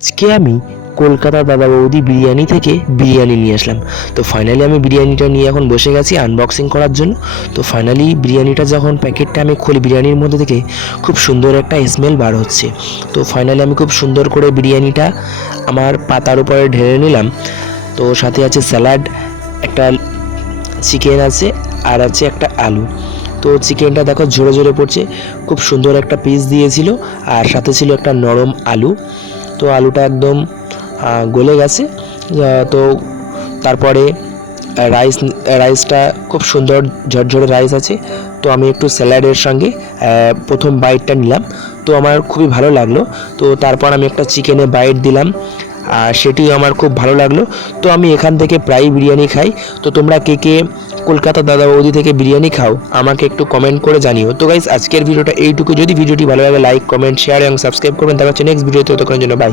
আজকে আমি কলকাতা দাদা বৌদি বিরিয়ানি থেকে বিরিয়ানি নিয়ে আসলাম। তো ফাইনালি আমি বিরিয়ানিটা নিয়ে এখন বসে গেছি আনবক্সিং করার জন্য। তো ফাইনালি বিরিয়ানিটা যখন প্যাকেটটা আমি খুলি, বিরিয়ানির মধ্যে থেকে খুব সুন্দর একটা স্মেল বার হচ্ছে। তো ফাইনালি আমি খুব সুন্দর করে বিরিয়ানিটা আমার পাতার উপরে ঢেলে নিলাম। তো সাথে আছে স্যালাড, একটা চিকেন আছে, আর আছে একটা আলু। তো চিকেনটা দেখো ঝরে ঝরে পড়ছে, খুব সুন্দর একটা পিস দিয়েছিল, আর সাথে ছিল একটা নরম আলু। তো আলুটা একদম গলে গেছে। তো তারপরে রাইসটা খুব সুন্দর ঝরঝরে রাইস আছে। তো আমি একটু স্যালাডের সঙ্গে প্রথম বাইটটা নিলাম, তো আমার খুবই ভালো লাগলো। তো তারপর আমি একটা চিকেনে বাইট দিলাম, আর সেটিও আমার খুব ভালো লাগলো। তো আমি এখান থেকে প্রায় বিরিয়ানি খাই। তো তোমরা কে কে কলকাতা দাদা বৌদি থেকে বিরিয়ানি খাও আমাকে একটু কমেন্ট করে জানিও। তো গাইস, আজকের ভিডিওটা এইটুকু। যদি ভিডিওটি ভালো লাগে লাইক, কমেন্ট, শেয়ার এবং সাবস্ক্রাইব করবেন। দেখা হচ্ছে নেক্সট ভিডিওতে। ততক্ষণের জন্য বাই।